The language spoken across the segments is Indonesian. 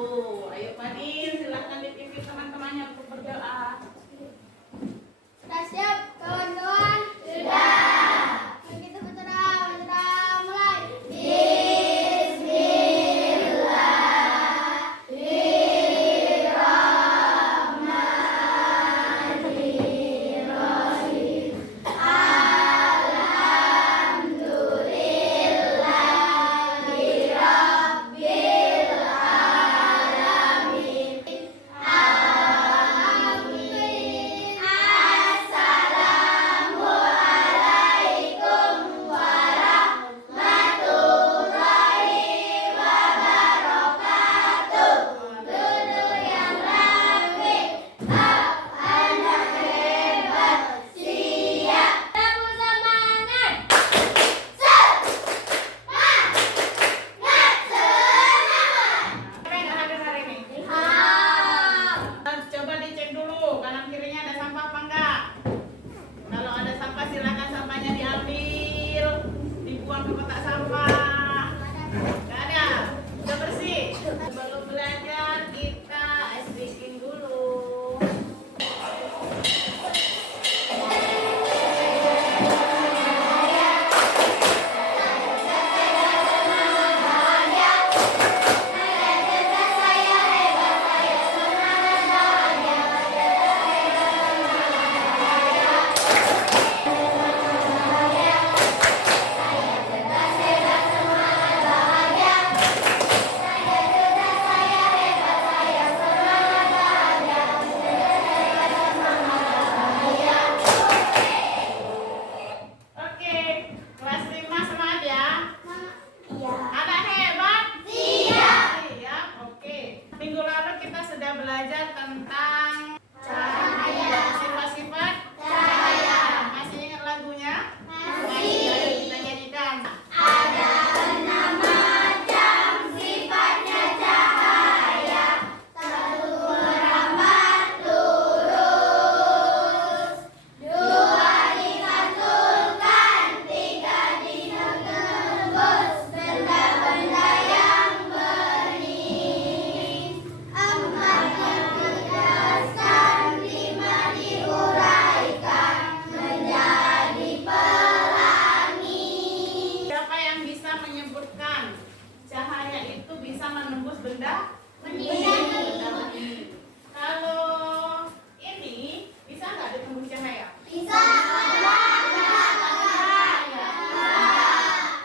dulu. Ayo Fadil, silahkan dipimpin teman-temannya untuk berdoa. Sudah siap kawan-kawan? Sudah. Mari kita berdoa mulai. Coba dicek dulu kanan kirinya ada sampah apa enggak. Kalau ada sampah silakan sampahnya diambil, dibuang ke kotak sampah. Enggak ada, udah bersih. Sebelum belajar kita ice breaking dulu. Oke, kelas 5 semangat ya. Iya. Ada hebat? Siap, oke. Minggu lalu kita sudah belajar tentang cahaya. Sifat-sifat cahaya. Masih ingat lagunya? Masih. Ayo kita nyanyikan. Ada 6 macam sifatnya cahaya. 1 merambat lurus, 2 dipantulkan, 3 ditembus benda-benda yang bening, 4 ditegaskan, 5 diuraikan menjadi pelangi. Siapa yang bisa menyebutkan cahaya itu bisa menembus benda? Benda bening. Kalau ini bisa nggak ditembus cahaya? Bisa.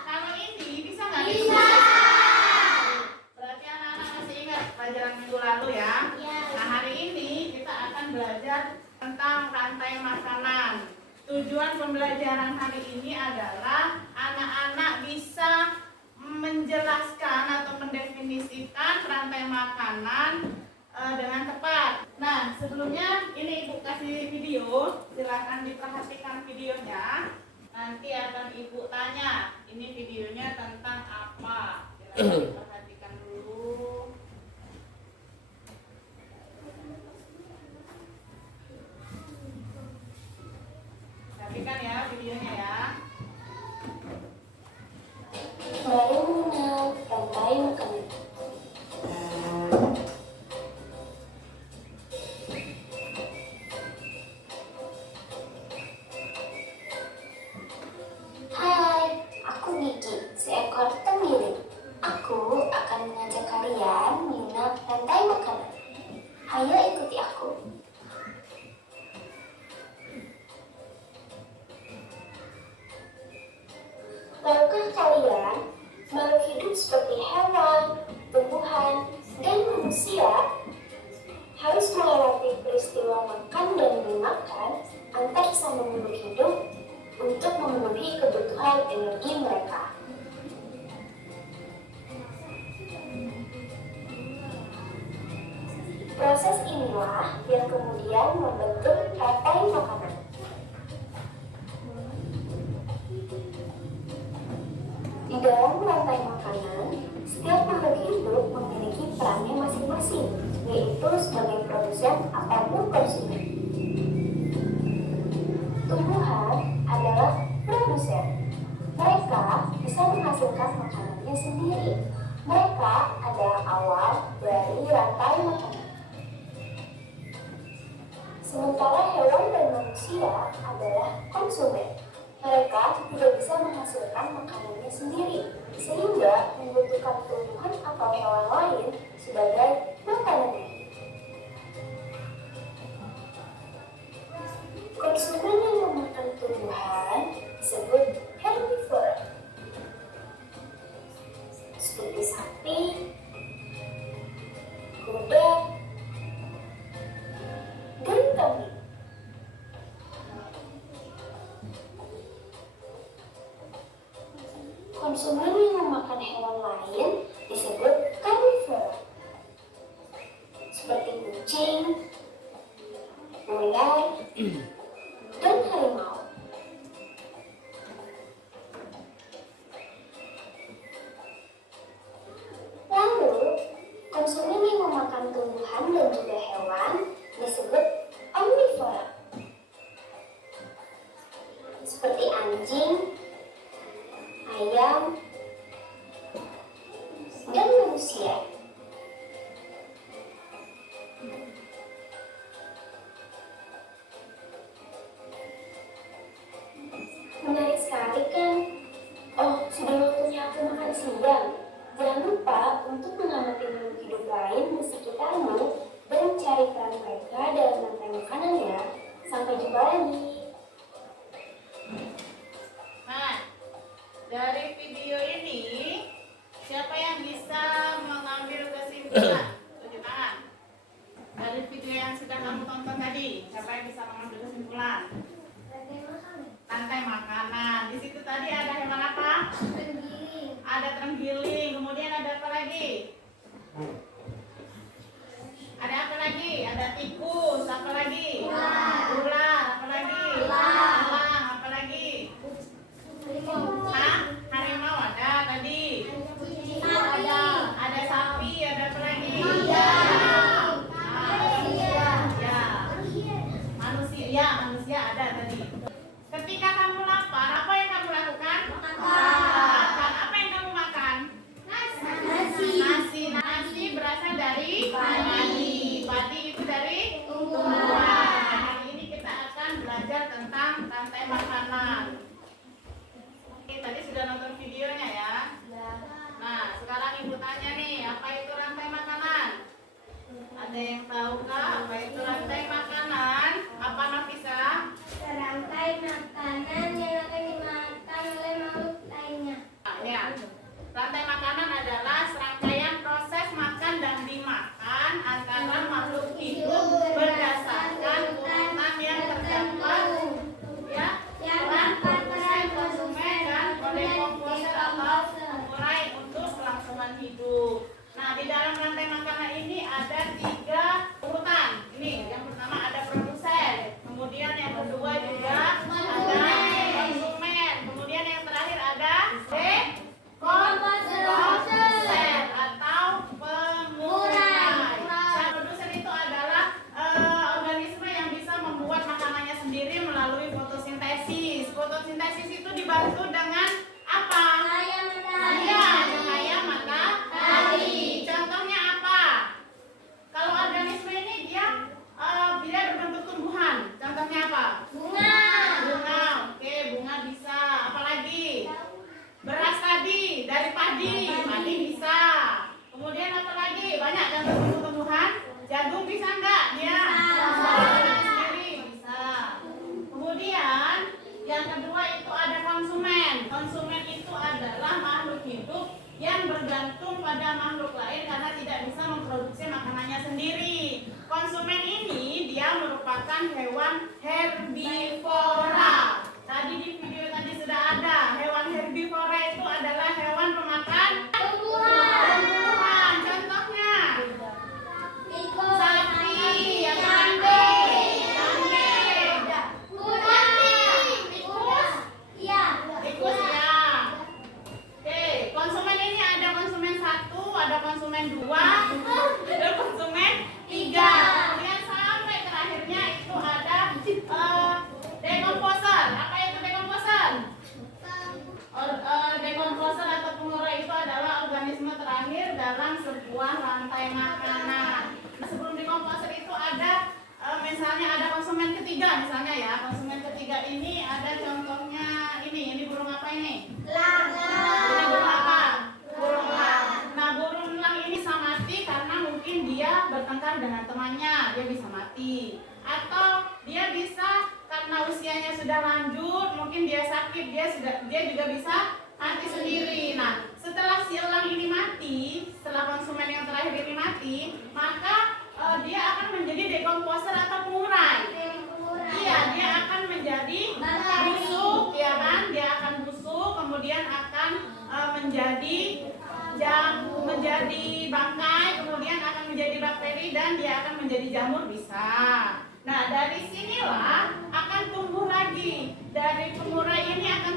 Kalau ini bisa nggak Bisa. ditembus? Berarti anak-anak masih ingat pelajaran minggu lalu ya? Iya. Nah, hari ini kita akan belajar tentang rantai makanan. Tujuan pembelajaran hari ini adalah anak-anak bisa menjelaskan atau mendefinisikan rantai makanan dengan tepat. Nah, sebelumnya ini Ibu kasih video, silahkan diperhatikan videonya. Nanti akan Ibu tanya, ini videonya tentang apa? Silahkan diperhatikan dulu. Perhatikan ya videonya ya. Mari mengenal rantai makanan. Hai, aku Gigi, seekor tenggiri. Aku akan mengajak kalian mengenal rantai makanan. Ayo ikuti aku. Tahukah kalian, makhluk hidup seperti hewan, tumbuhan, dan manusia harus melewati peristiwa makan dan memakan antar sama makhluk hidup untuk memenuhi kebutuhan energi mereka. Proses inilah yang kemudian membentuk rantai makanan. Di dalam rantai makanan, setiap makhluk hidup memiliki perannya masing-masing, yaitu sebagai produsen ataupun konsumen. Tumbuhan adalah produsen. Mereka bisa menghasilkan makanannya sendiri. Mereka adalah awal dari manusia adalah konsumen. Mereka tidak bisa menghasilkan makanannya sendiri, sehingga membutuhkan tumbuhan atau hewan lain sebagai makanannya. Konsumen yang memakan tumbuhan disebut herbivora, seperti sapi, kuda, dan kambing. Konsumen yang memakan hewan lain disebut karnivora, seperti kucing, ular, dan harimau. Lalu, konsumen yang memakan tumbuhan dan juga hewan disebut omnivora, seperti anjing, ayam, dan manusia. Menarik sekali kan? Oh, sudah waktunya aku makan siang. Jangan lupa untuk mengamati makhluk hidup lain di sekitarmu dan mencari peran mereka dalam rantai makanan ya. Sampai jumpa lagi. Nah, dari video ini siapa yang bisa mengambil kesimpulan? Tunjuk tangan. Dari video yang sudah kamu tonton tadi, siapa yang bisa mengambil kesimpulan? Rantai makanan. Di situ tadi ada hewan apa? Ada terenggiling. Kemudian ada apa lagi? Ada apa lagi? Ada tikus. Apa lagi? Ular. Apa lagi? Elang. Apa lagi? Hah? Harimau ada tadi. Ada sapi. Ada apa lagi? Ya. Manusia ada tadi. Ketika kamu lapar, apa yang kamu lakukan? Makan. Apa yang kamu makan? Nasi berasal dari padi. Padi itu dari tumbuhan. Hari ini kita akan belajar tentang rantai makanan. Oke, tadi sudah nonton videonya ya. Nah, sekarang ibu tanya nih, apa itu rantai makanan? Ada yang tahukah apa itu rantai makanan? Apa Nafisa? Rantai makanan yang akan dimakan oleh makhluk lainnya. Ya. Rantai makanan adalah serangkaian proses makan dan dimakan antara makhluk hidup berdasarkan urutan yang terdapat ya, peran produsen, konsumen, dan dekomposer atau pengurai untuk kelangsungan hidup. Nah, di dalam rantai makanan ini ada 3 urutan. Ini yang pertama ada produsen, kemudian yang kedua juga ada konsumen, kemudian yang terakhir ada dekomposer atau pengurai. Nah, produsen itu adalah organisme yang bisa membuat makanannya sendiri melalui fotosintesis. Fotosintesis itu dibantu dengan apa? Iya, cahaya matahari. Contohnya apa? Kalau organisme ini dia berbentuk tumbuhan. Contohnya apa? Bunga. Oke, bunga bisa. Apalagi? Beras tadi dari padi. Padi bisa. Kemudian apa lagi? Banyak contoh tumbuhan. Jagung bisa enggak? Dia sendiri bisa. Kemudian yang kedua itu ada konsumen. Konsumen itu adalah makhluk hidup yang bergantung pada makhluk lain karena tidak bisa memproduksi makanannya sendiri. Konsumen ini dia merupakan hewan herbivora. Tadi di video tadi sudah ada. Hewan herbivora itu adalah hewan pemakan tumbuhan. Contohnya sapi, yang kambing, tikus ya. Oke, konsumen ini ada konsumen 1, ada konsumen 2, ada konsumen 3. Kemudian sampai terakhirnya itu ada dekomposer. Apa itu dekomposer? Dekomposer atau pengurai itu adalah organisme terakhir dalam sebuah rantai makanan. Sebelum dekomposer itu ada misalnya ada konsumen ketiga misalnya ya, konsumen bertengkar dengan temannya, dia bisa mati. Atau dia bisa karena usianya sudah lanjut, mungkin dia sakit, dia juga bisa mati sendiri. Nah, setelah si elang ini mati, setelah konsumen yang terakhir ini mati, maka dia akan menjadi dekomposer atau pengurai. Iya, dia akan menjadi busuk, ya kan? Dia akan busuk, kemudian akan menjadi bangkai, kemudian akan menjadi bakteri dan dia akan menjadi jamur bisa. Nah, dari sinilah akan tumbuh lagi. Dari pengurai ini akan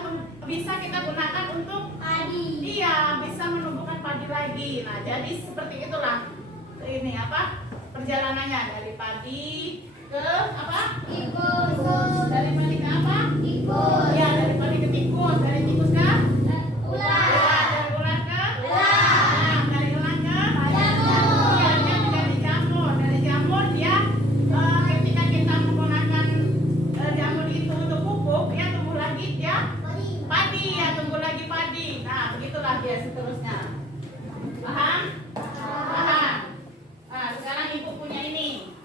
bisa kita gunakan untuk Padi. iya, bisa menumbuhkan padi lagi. Nah, jadi seperti itulah ini perjalanannya dari padi ke Tikus. dari padi ke apa? Tikus. Ya, dari padi ke tikus, dari tikus ke Ular. dari ular ke Elang. dari elang ke Jamur. iya, dia menjadi jamur. Dari jamur dia ketika kita menggunakan jamur itu untuk pupuk, dia tumbuh lagi dia padi, ya tumbuh lagi padi. Nah, begitulah dia seterusnya. Paham? Paham. Nah, sekarang ibu punya ini.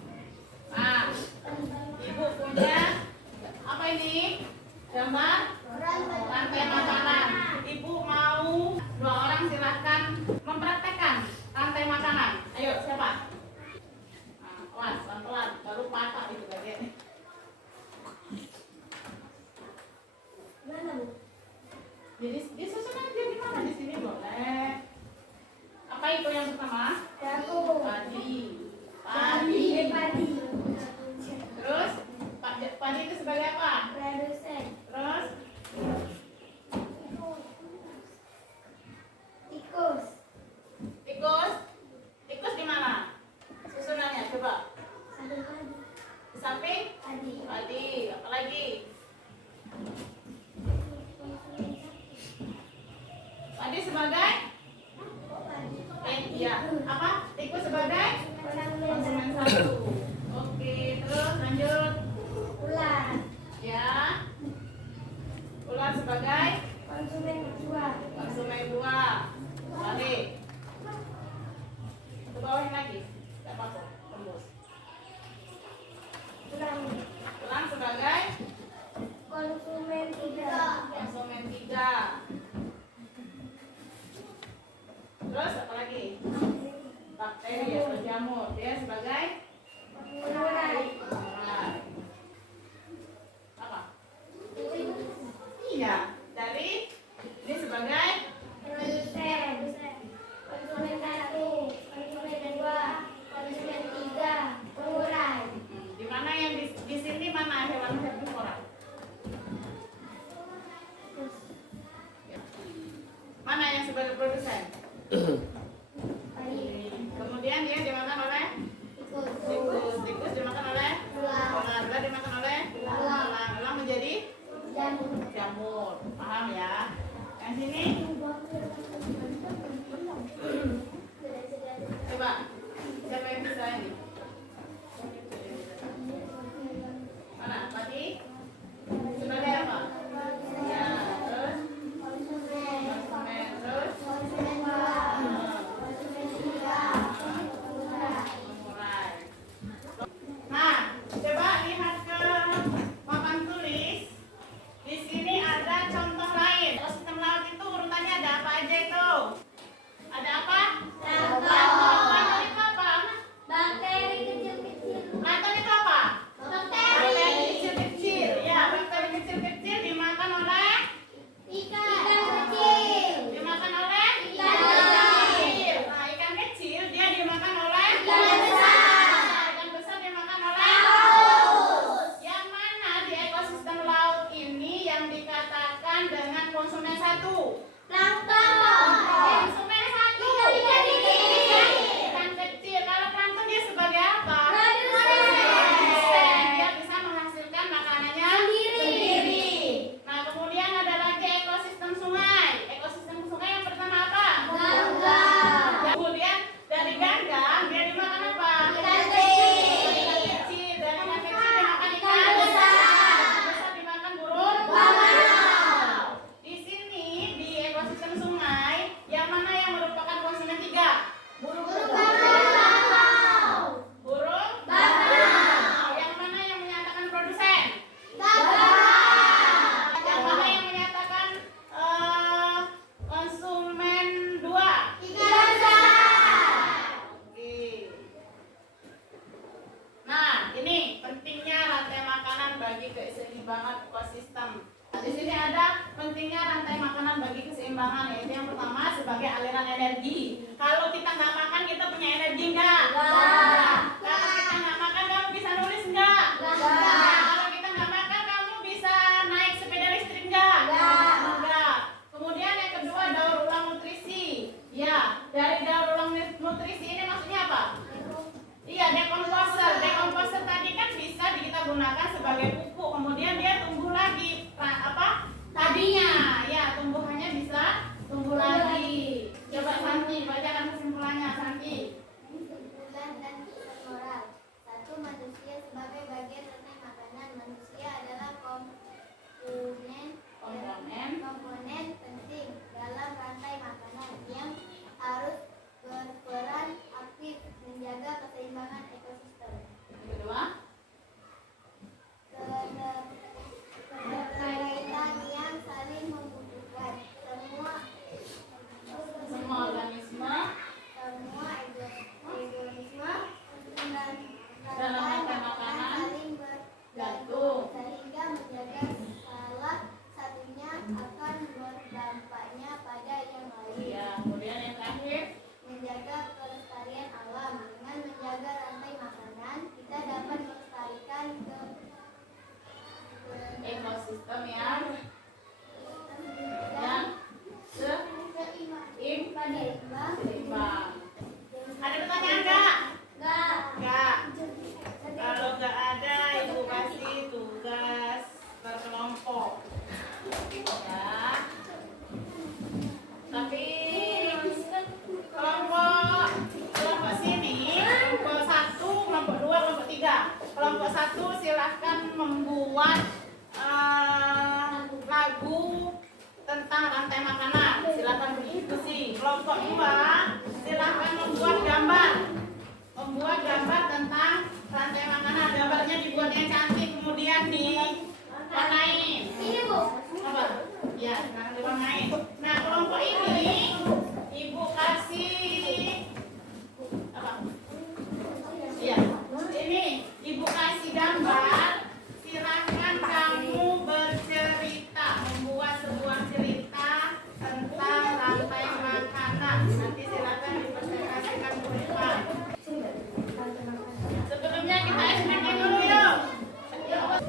Nah, ibu punya apa ini? Gambar rantai makanan. Ibu mau 2 orang silahkan mempraktekkan rantai makanan. Ayo, siapa? Nah, pelan-pelan, baru patah itu bagian. Mana, Bu? Jadi disusun aja di mana, di sini boleh. Apa itu yang pertama? Jagung. Padi. Padi. Padi. Terus padi itu sebagai apa? Produsen. Terus Tikus. tikus di mana? Susunannya coba. Satu padi. Di samping Padi. padi. Apa lagi? Padi sebagai iya. Apa? Tikus sebagai konsumen satu. Oke, terus lanjut. Ular. Ya. Ular sebagai Konsumen kedua. konsumen 2. Balik. Ke bawahin lagi. Tidak apa-apa. Tembus. Ulang. Ulang sebagai Konsumen tiga. konsumen 3. Terus apa lagi? Bakteri atau jamur. Dia sebagai Pengurai. pengurai. Apa? Iya. Dari ini sebagai Produsen. Konsumen satu. Konsumen dua. Konsumen tiga. Pengurai. di mana yang di sini mana hewan herbivora? Mana yang sebagai produsen? Padi. Kemudian dia dimakan oleh Tikus. tikus. Tikus dimakan keseimbangan ekosistem. Nah, di sini ada pentingnya rantai makanan bagi keseimbangan, yaitu yang pertama sebagai aliran energi. Kalau kita nggak makan, kita punya energi nggak? Nggak. Kalau kita nggak makan, kamu bisa nulis nggak? Nggak. Kalau kita nggak makan, kamu bisa naik sepeda listrik nggak? Nggak. Kemudian yang kedua, daur ulang nutrisi. Ya, dari daur ulang nutrisi ini maksudnya apa? Iya, dekomposer. Dekomposer tadi kan bisa kita gunakan sebagai pupuk, kemudian dia tumbuh lagi. Tadinya, ya tumbuhannya bisa tumbuh lagi. Coba Santi, bacakan kesimpulannya Santi. Kesimpulan dan pesan moral. 1. Manusia sebagai bagian rantai makanan. Manusia adalah komponen penting dalam rantai makanan yang harus berperan aktif menjaga keseimbangan ekosistem. Yang kedua, Keterkaitan yang saling membutuhkan. semua organisme Organisme dalam rantai makanan saling bergantung sehingga menjaga salah satunya akan berdampaknya pada yang lain. ya, kemudian yang terakhir, Menjaga kelestarian alam. Dengan menjaga rantai makanan, kita dapat melestarikan ekosistem yang seimbang. Ada pertanyaan nggak? Nggak. Kalau nggak ada, ibu kasih tugas berkelompok. Ya. Tapi kelompok sini, kelompok 1, kelompok 2, kelompok 3. Kelompok 1 silahkan membuat lagu tentang rantai makanan. Silahkan berdiskusi. Kelompok 2 silahkan membuat gambar tentang rantai makanan. Gambarnya dibuat yang cantik, kemudian diwarnain. Ini Bu. Apa? Ya, sekarang diwarnain. Nah, kelompok ini ibu kasih apa? Iya. Ini ibu kasih gambar. Silakan kamu bercerita, membuat sebuah cerita tentang rantai makanan. Nanti silakan dipresentasikan ke depan. Sebelumnya kita speaking dulu yuk. Yuk.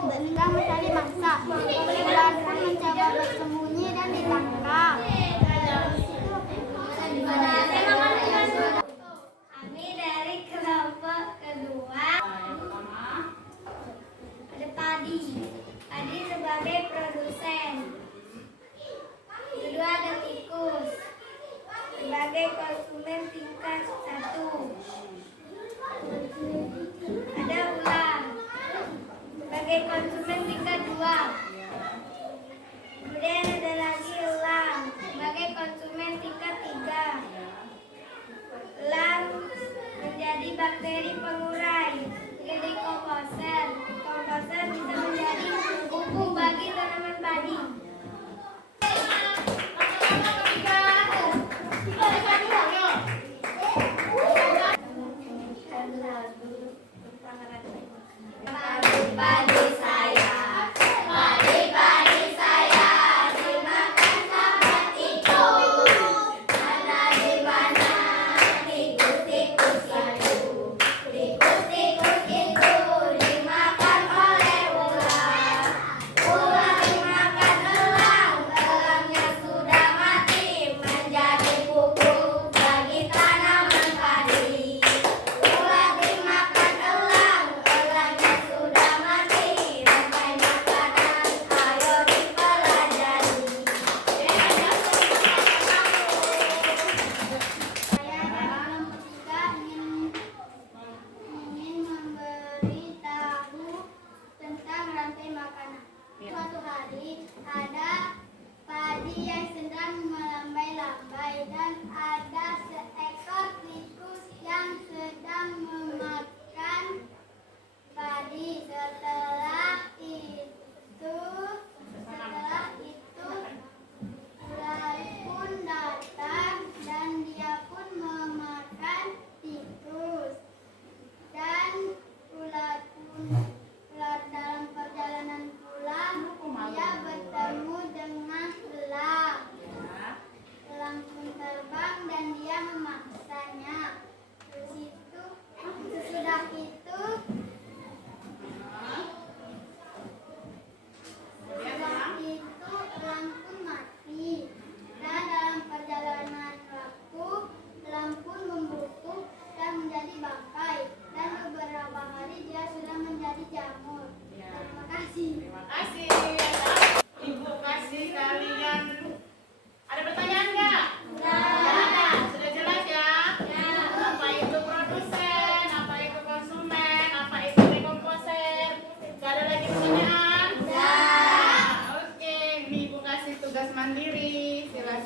Benda mencari mangsa. Ular pun mencoba bersembunyi dan ditangkap. Kami dari kelompok kedua. Yang pertama, Ada Padi. Padi sebagai produsen. Kedua ada Tikus sebagai konsumen tingkat 1. Ada Ular sebagai konsumen tingkat 2. Kemudian ada lagi Elang sebagai konsumen tingkat 3. Elang menjadi bakteri pengurai. Jadi komposer. Komposer bisa menjadi pupuk bagi tanaman padi.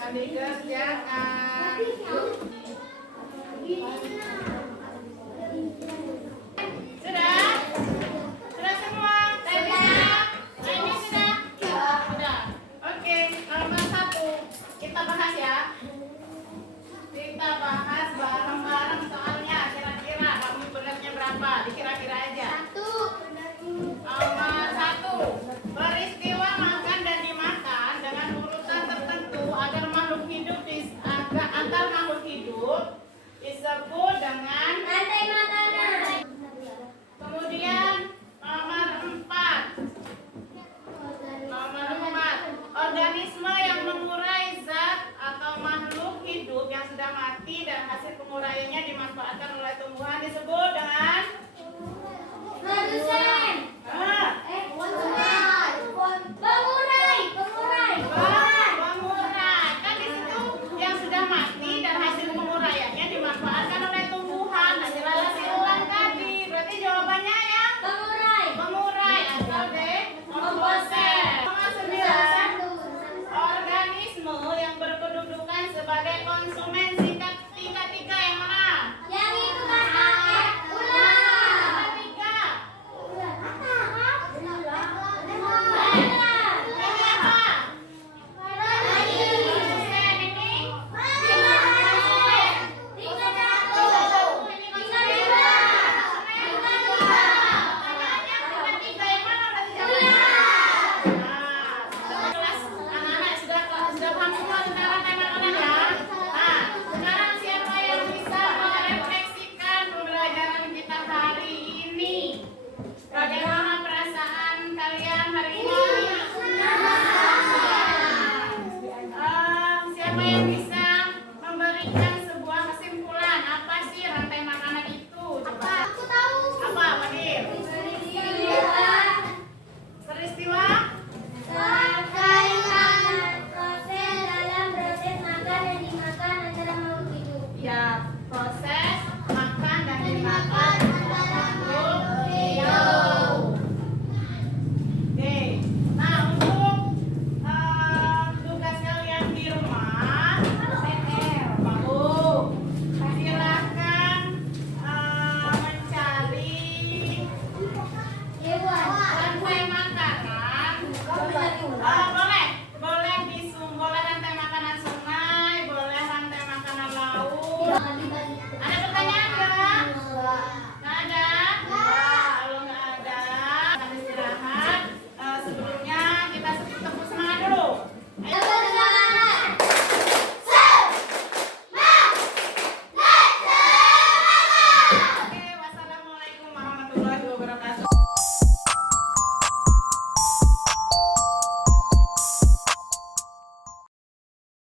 Sambil kerjakan.